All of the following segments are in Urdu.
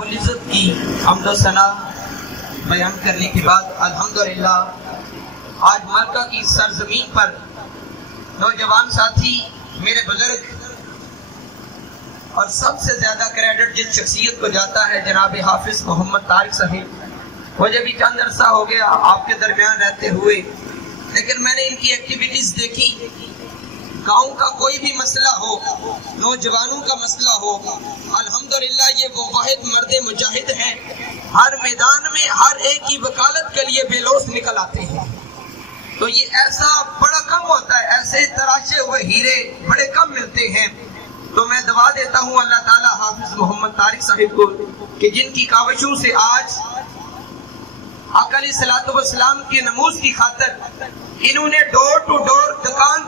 العزت کی حمد و ثنا بیان کرنے کے بعد الحمدللہ آج ملکہ کی سرزمین پر نوجوان ساتھی میرے بزرگ اور سب سے زیادہ کریڈٹ جس شخصیت کو جاتا ہے جناب حافظ محمد طارق صاحب، مجھے بھی چند عرصہ ہو گیا آپ کے درمیان رہتے ہوئے، لیکن میں نے ان کی ایکٹیویٹیز دیکھی۔ گاؤں کا کوئی بھی مسئلہ ہو، نوجوانوں کا مسئلہ ہو، الحمدللہ یہ وہ واحد مرد مجاہد ہیں، ہر میدان میں ہر ایک کی وکالت کے لیے بے لوث نکل آتے ہیں۔ تو یہ ایسا بڑا کم ہوتا ہے، ایسے تراشے ہوئے ہیرے بڑے کم ملتے ہیں۔ تو میں دعا دیتا ہوں اللہ تعالیٰ حافظ محمد طارق صاحب کو کہ جن کی کاوشوں سے آج آقا علیہ الصلوۃ والسلام کے نموز کی خاطر انہوں نے ڈور ٹو ڈور، دکان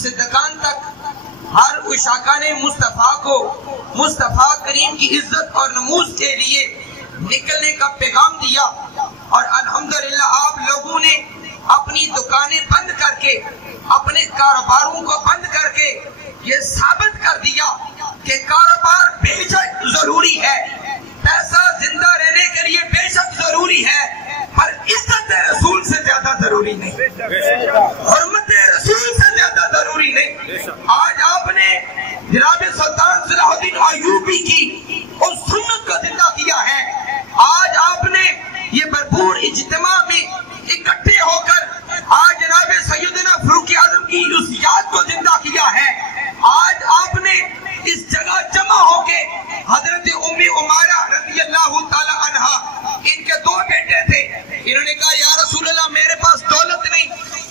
سے دکان تک ہر عشاقان مصطفیٰ کو مصطفیٰ کریم کی عزت اور نموز کے لیے نکلنے کا پیغام دیا، اور الحمدللہ آپ لوگوں نے اپنی دکانیں بند کر کے، اپنے کاروباروں کو بند کر کے یہ ثابت کر دیا کہ کاروبار بے شک ضروری ہے، پیسہ زندہ رہنے کے لیے بے شک ضروری ہے، پر عزت رسول سے زیادہ ضروری نہیں، حرمت رسول سے زیادہ ضروری نہیں۔ آج آپ نے جناب سلطان صلاح الدین ایوبی کی اس سنت کو زندہ کیا ہے، آج آپ نے یہ بھرپور اجتماع میں اکٹھے ہو کر آج جناب سیدنا فاروق اعظم کی اس یاد کو زندہ کیا ہے۔ آج آپ نے اس جگہ جمع ہو کے حضرت ام عمارہ رضی اللہ تعالی عنہا، ان کے دو بیٹے تھے، انہوں نے کہا یا رسول اللہ میرے پاس دولت نہیں،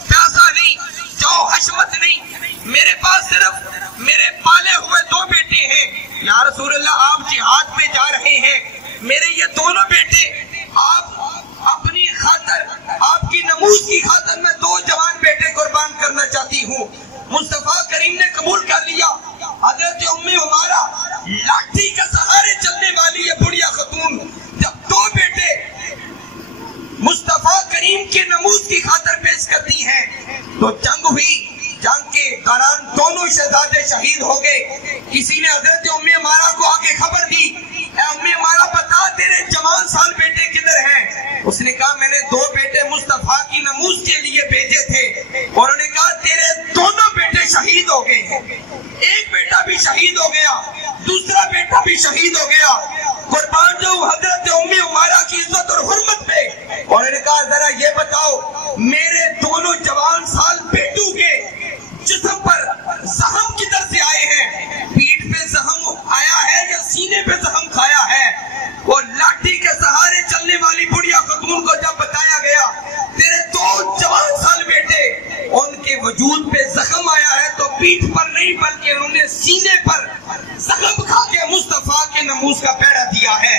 پیسہ نہیں، جاؤ حشمت نہیں، میرے پاس صرف میرے پالے ہوئے دو بیٹے ہیں، یا رسول اللہ آپ جہاد پہ جا رہے ہیں، میرے یہ دونوں بیٹے آپ اپنی خاطر، آپ کی نموز کی خاطر میں دو جوان بیٹے قربان کرنا چاہتی ہوں۔ مصطفیٰ کریم نے قبول کر لیا۔ حضرت ام عمارہ لاٹھی کے سہارے چلنے والی یہ بڑھیا خاتون جب دو بیٹے مصطفیٰ کریم کے نموز کی خاطر پیش کرتی ہیں تو جنگ ہوئی، جنگ کے دوران دونوں شہزادے شہید ہو گئے۔ کسی نے حضرت ام عمارہ کو آ کے خبر دی، اے ام عمارہ بتا تیرے جوان سال بیٹے کدھر ہیں؟ اس نے کہا میں نے دو بیٹے مصطفیٰ کی نموز کے لیے بھیجے تھے، اور انہوں نے کہا تیرے دونوں بیٹے شہید ہو گئے ہیں، ایک بیٹا بھی شہید ہو گیا، دوسرا بیٹا بھی شہید ہو گیا، قربان جو حضرت ام عمارہ کی عزت اور حرمت پہ۔ اور انہوں نے کہا ذرا یہ بتاؤ میرے دونوں جوان سال بیٹوں کے جسم پر زخم کدھر سے آئے ہیں؟ پیٹھ پہ زخم آیا ہے یا سینے پہ زخم کھایا ہے؟ وہ لاٹھی کے سہارے چلنے والی بڑھیا خاتون کو جب بتایا گیا تیرے دو جوان سال بیٹے ان کے وجود پہ زخم آیا ہے تو پیٹھ پر نہیں بلکہ انہوں نے سینے پر زخم کھا کے مصطفیٰ کے نموز کا پہرا دیا ہے۔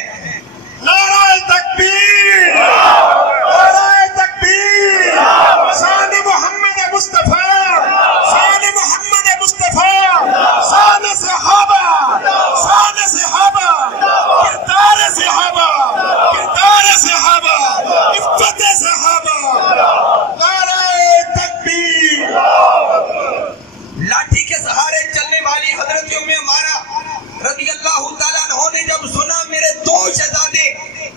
نعرہ تکبیر، نعرہ تکبیر، شان محمد مصطفیٰ، شان محمد مصطفیٰ، شان صحابہ، شان صحابہ، کردار صحابہ، کردار صحابہ، عفت صحابہ، نعرہ تکبیر۔ لاٹھی کے سہارے چلنے والی حضرت ام عمارہ رضی اللہ تعالیٰ عنہ نے جب سنا میرے دو شہزادے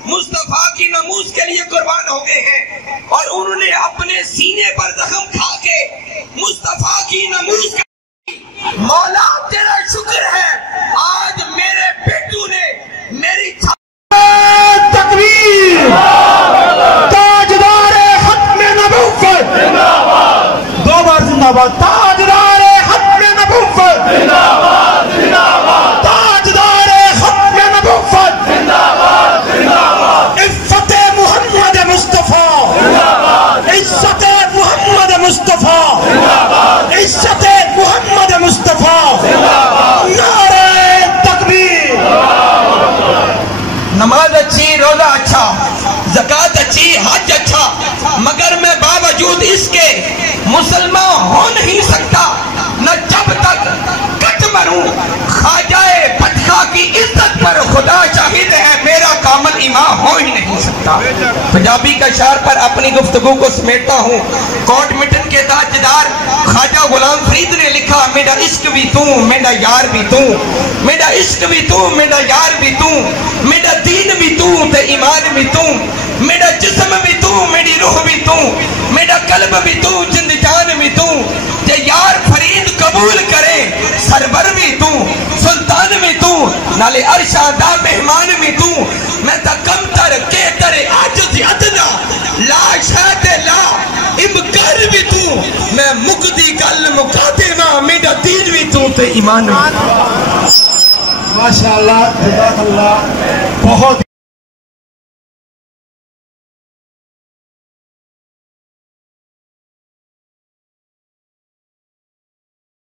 مصطفیٰ کی نموز کے لیے قربان ہو گئے ہیں اور انہوں نے اپنے سینے پر زخم کھا کے مصطفیٰ کی نموز کا، مولا تیرا شکر ہے آج میرے بیٹوں نے میری تکبیر، تاجدار ختم نبوت، دو بار زندہ باد، تاجدار ختم نبوت، تاجدار ختم نبوت، عفت محمد مصطفیٰ، عزت محمد مصطفیٰ، عزت محمد مصطفیٰ، نعرہ تکبیر۔ نماز اچھی، روزہ اچھا، زکوٰۃ اچھی، حج اچھا، مگر میں باوجود اس کے مسلمان ہو نہیں سکتا نہ جب تک کٹ مروں خواجہ پتخا کی عزت پر خدا شاہد ہے میرا کامل ایمان ہو ہی نہیں سکتا۔ پنجابی کا شعر پر اپنی گفتگو کو سمیٹتا ہوں۔ کوٹ مٹن کے تاجدار خواجہ غلام فرید نے لکھا میرا عشق بھی تو میرا یار بھی تو، میرا عشق بھی تو، میرا یار بھی تو، میرا دین بھی تو تے ایمان بھی تو، میرا جسم بھی تو، میری روح بھی تو، میرا قلب بھی تو، جند جان بھی تو، تے یار فرید قبول کرے سرور بھی تو، سلطان بھی تو، نالے عرشہ دا مہمان بھی تو، میں تا کم تر کے ترے عاجز ادنا لا شاید لا امکر بھی تو، میں مقدی گل مقاتے ماں، میرا دین بھی تو تے ایمان بھی تو۔ ماشاءاللہ، جزاک اللہ، بہت